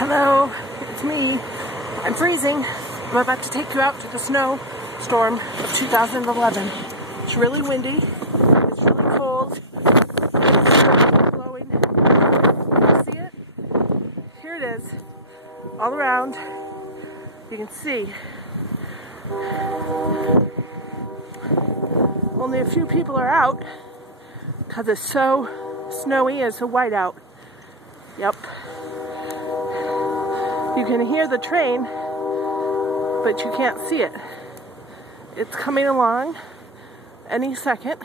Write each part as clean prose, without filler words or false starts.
Hello, it's me. I'm freezing. I'm about to take you out to the snowstorm of 2011. It's really windy. It's really cold. It's blowing. Can you see it? Here it is. All around. You can see. Only a few people are out because it's so snowy and so white out. Yep. You can hear the train, but you can't see it. It's coming along any second.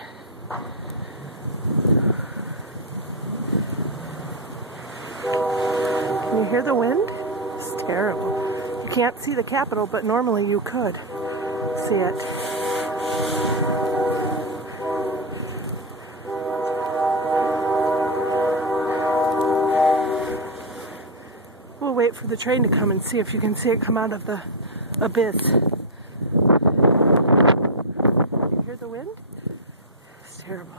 Can you hear the wind? It's terrible. You can't see the Capitol, but normally you could see it. We'll wait for the train to come and see if you can see it come out of the abyss. You hear the wind? It's terrible.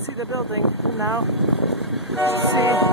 See the building now. Let's see.